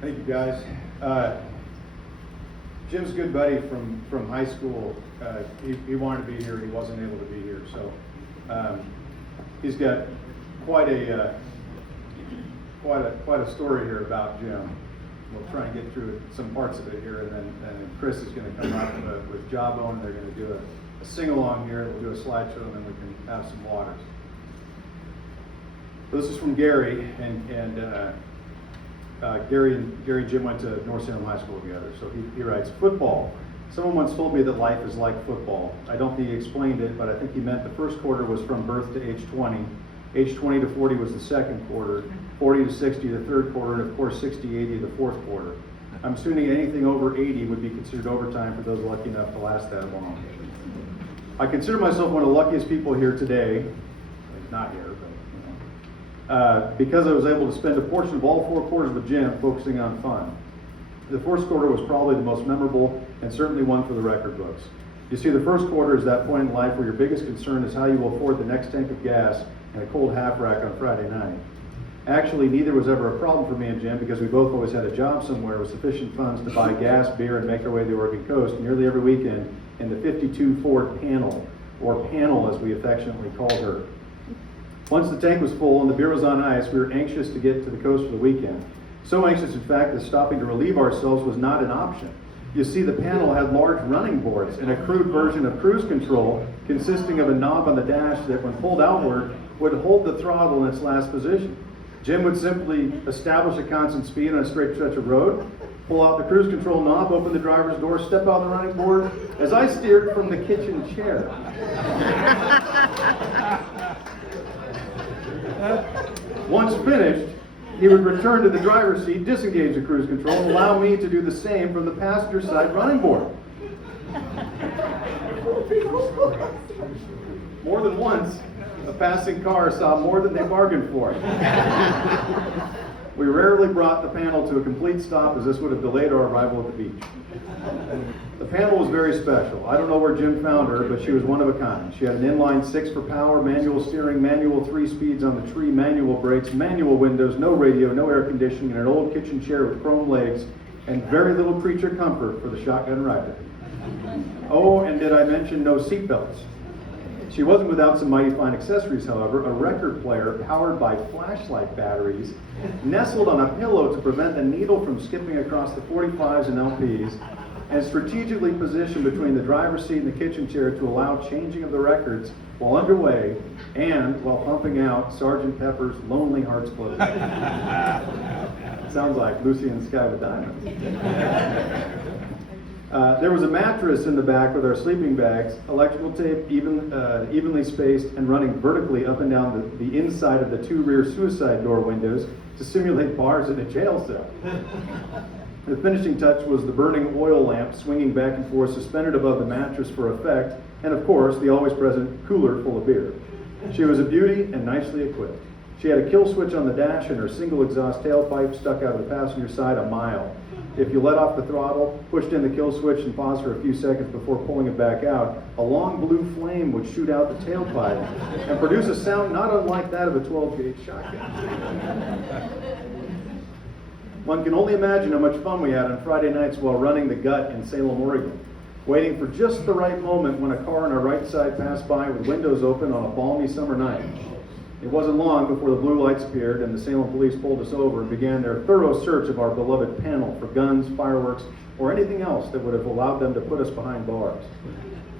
Thank you, guys. Jim's a good buddy from high school. He wanted to be here. He wasn't able to be here, so he's got quite a story here about Jim. We'll try and get through some parts of it here, and then Chris is going to come up with Jawbone. They're going to do a sing-along here. We'll do a slideshow, and then we can have some waters. So this is from Gary, and Gary and Jim went to North Salem High School together. So he writes, football. Someone once told me that life is like football. I don't think he explained it, but I think he meant the first quarter was from birth to age 20. Age 20 to 40 was the second quarter, 40 to 60 the third quarter, and of course 60, 80 the fourth quarter. I'm assuming anything over 80 would be considered overtime for those lucky enough to last that long. I consider myself one of the luckiest people here today. He's not here, but because I was able to spend a portion of all four quarters with Jim focusing on fun. The first quarter was probably the most memorable and certainly one for the record books. You see, the first quarter is that point in life where your biggest concern is how you will afford the next tank of gas and a cold half rack on Friday night. Actually, neither was ever a problem for me and Jim because we both always had a job somewhere with sufficient funds to buy gas, beer, and make our way to the Oregon coast nearly every weekend in the 52 Ford Panel, or Panel as we affectionately called her. Once the tank was full and the beer was on ice, we were anxious to get to the coast for the weekend. So anxious, in fact, that stopping to relieve ourselves was not an option. You see, the Panel had large running boards and a crude version of cruise control consisting of a knob on the dash that, when pulled outward, would hold the throttle in its last position. Jim would simply establish a constant speed on a straight stretch of road, pull out the cruise control knob, open the driver's door, step out the running board as I steered from the kitchen chair. Once finished, he would return to the driver's seat, disengage the cruise control, and allow me to do the same from the passenger side running board. More than once, a passing car saw more than they bargained for. We rarely brought the Panel to a complete stop, as this would have delayed our arrival at the beach. The Panel was very special. I don't know where Jim found her, but she was one of a kind. She had an inline 6 for power, manual steering, manual 3 speeds on the tree, manual brakes, manual windows, no radio, no air conditioning, and an old kitchen chair with chrome legs, and very little creature comfort for the shotgun rider. Oh, and did I mention no seatbelts? She wasn't without some mighty fine accessories, however. A record player powered by flashlight batteries, nestled on a pillow to prevent the needle from skipping across the 45s and LPs, and strategically positioned between the driver's seat and the kitchen chair to allow changing of the records while underway and while pumping out Sgt. Pepper's Lonely Hearts Club. Sounds like Lucy in the Sky with Diamonds. There was a mattress in the back with our sleeping bags, electrical tape evenly spaced and running vertically up and down the inside of the 2 rear suicide door windows to simulate bars in a jail cell. The finishing touch was the burning oil lamp swinging back and forth, suspended above the mattress for effect, and of course, the always present cooler full of beer. She was a beauty and nicely equipped. She had a kill switch on the dash and her single exhaust tailpipe stuck out of the passenger side a mile. If you let off the throttle, pushed in the kill switch, and paused for a few seconds before pulling it back out, a long blue flame would shoot out the tailpipe and produce a sound not unlike that of a 12-gauge shotgun. One can only imagine how much fun we had on Friday nights while running the gut in Salem, Oregon, waiting for just the right moment when a car on our right side passed by with windows open on a balmy summer night. It wasn't long before the blue lights appeared and the Salem police pulled us over and began their thorough search of our beloved Panel for guns, fireworks, or anything else that would have allowed them to put us behind bars.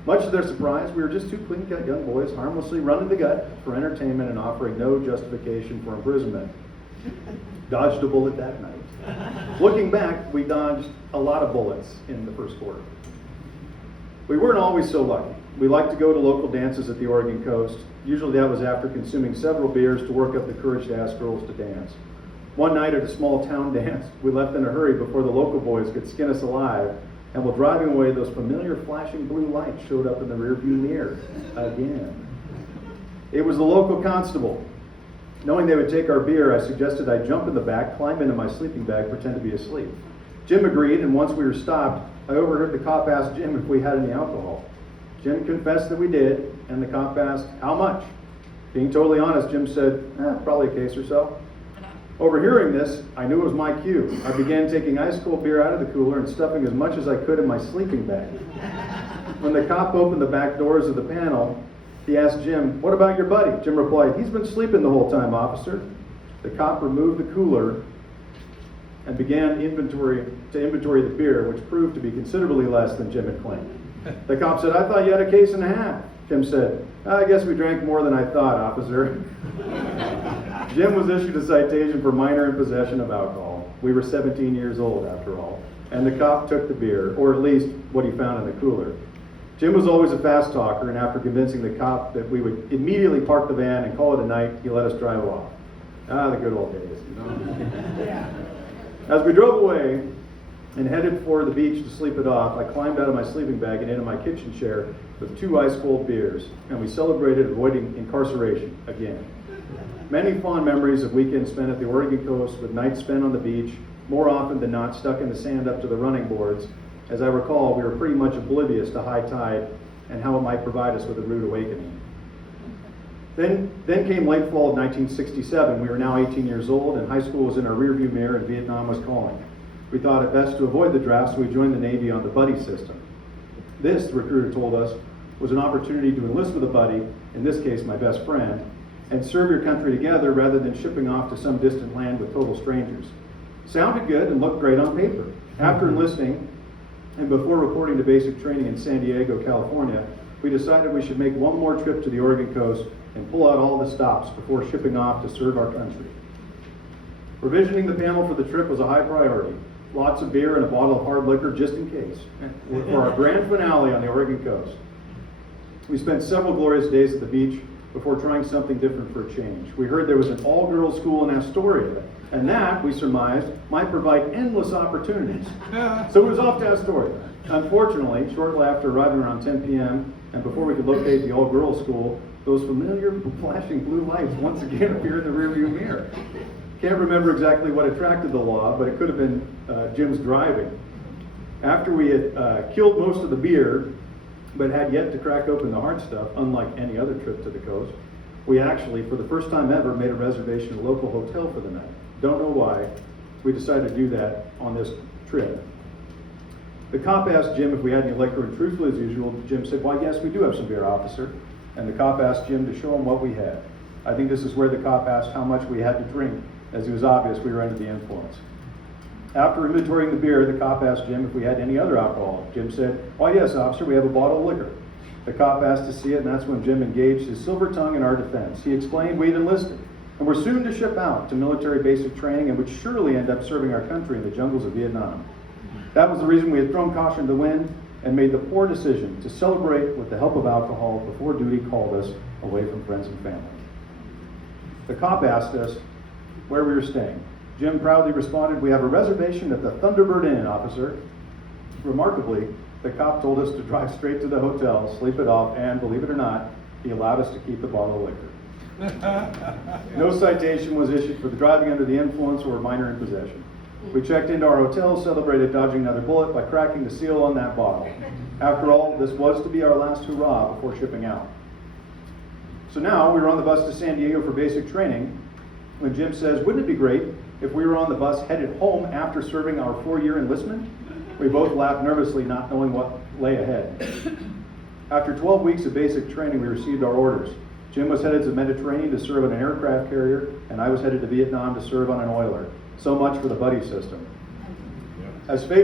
Much to their surprise, we were just 2 clean-cut young boys harmlessly running the gut for entertainment and offering no justification for imprisonment. Dodged a bullet that night. Looking back, we dodged a lot of bullets in the first quarter. We weren't always so lucky. We liked to go to local dances at the Oregon coast. Usually that was after consuming several beers to work up the courage to ask girls to dance. One night at a small town dance, we left in a hurry before the local boys could skin us alive, and while driving away, those familiar flashing blue lights showed up in the rearview mirror again. It was the local constable. Knowing they would take our beer, I suggested I jump in the back, climb into my sleeping bag, pretend to be asleep. Jim agreed, and once we were stopped, I overheard the cop ask Jim if we had any alcohol. Jim confessed that we did, and the cop asked, "How much?" Being totally honest, Jim said, "Probably a case or so." Overhearing this, I knew it was my cue. I began taking ice cold beer out of the cooler and stuffing as much as I could in my sleeping bag. When the cop opened the back doors of the panel, he asked Jim, "What about your buddy?" Jim replied, "He's been sleeping the whole time, officer." The cop removed the cooler and began to inventory the beer, which proved to be considerably less than Jim had claimed. The cop said, "I thought you had a case and a half." Jim said, "I guess we drank more than I thought, officer." Jim was issued a citation for minor in possession of alcohol. We were 17 years old, after all, and the cop took the beer, or at least what he found in the cooler. Jim was always a fast talker, and after convincing the cop that we would immediately park the van and call it a night, he let us drive off. Ah, the good old days. As we drove away and headed for the beach to sleep it off, I climbed out of my sleeping bag and into my kitchen chair with 2 ice-cold beers, and we celebrated avoiding incarceration again. Many fond memories of weekends spent at the Oregon coast, with nights spent on the beach, more often than not stuck in the sand up to the running boards. As I recall, we were pretty much oblivious to high tide and how it might provide us with a rude awakening. Then came late fall of 1967. We were now 18 years old, and high school was in our rearview mirror, and Vietnam was calling. We thought it best to avoid the draft, so we joined the Navy on the buddy system. This, the recruiter told us, was an opportunity to enlist with a buddy, in this case my best friend, and serve your country together rather than shipping off to some distant land with total strangers. Sounded good and looked great on paper. After enlisting, and before reporting to basic training in San Diego, California, we decided we should make one more trip to the Oregon coast and pull out all the stops before shipping off to serve our country. Provisioning the panel for the trip was a high priority. Lots of beer and a bottle of hard liquor just in case, for our grand finale on the Oregon coast. We spent several glorious days at the beach before trying something different for a change. We heard there was an all-girls school in Astoria, and that, we surmised, might provide endless opportunities. So it was off to Astoria. Unfortunately, shortly after arriving around 10 p.m., and before we could locate the all-girls school, those familiar flashing blue lights once again appeared in the rearview mirror. Can't remember exactly what attracted the law, but it could have been Jim's driving. After we had killed most of the beer, but had yet to crack open the hard stuff, unlike any other trip to the coast, we actually, for the first time ever, made a reservation at a local hotel for the night. Don't know why. We decided to do that on this trip. The cop asked Jim if we had any liquor, and truthfully as usual, Jim said, "Why, yes, we do have some beer, officer." And the cop asked Jim to show him what we had. I think this is where the cop asked how much we had to drink, as it was obvious we were under the influence. After inventorying the beer, the cop asked Jim if we had any other alcohol. Jim said, "Why, yes, officer, we have a bottle of liquor." The cop asked to see it, and that's when Jim engaged his silver tongue in our defense. He explained we'd enlisted, and were soon to ship out to military basic training, and would surely end up serving our country in the jungles of Vietnam. That was the reason we had thrown caution to the wind and made the poor decision to celebrate with the help of alcohol before duty called us away from friends and family. The cop asked us where we were staying. Jim proudly responded, "We have a reservation at the Thunderbird Inn, officer." Remarkably, the cop told us to drive straight to the hotel, sleep it off, and, believe it or not, he allowed us to keep the bottle of liquor. No citation was issued for the driving under the influence or minor in possession. We checked into our hotel, celebrated dodging another bullet by cracking the seal on that bottle. After all, this was to be our last hurrah before shipping out. So now we were on the bus to San Diego for basic training, when Jim says, "Wouldn't it be great if we were on the bus headed home after serving our 4-year enlistment?" We both laughed nervously, not knowing what lay ahead. After 12 weeks of basic training, we received our orders. Jim was headed to the Mediterranean to serve on an aircraft carrier, and I was headed to Vietnam to serve on an oiler. So much for the buddy system. As fate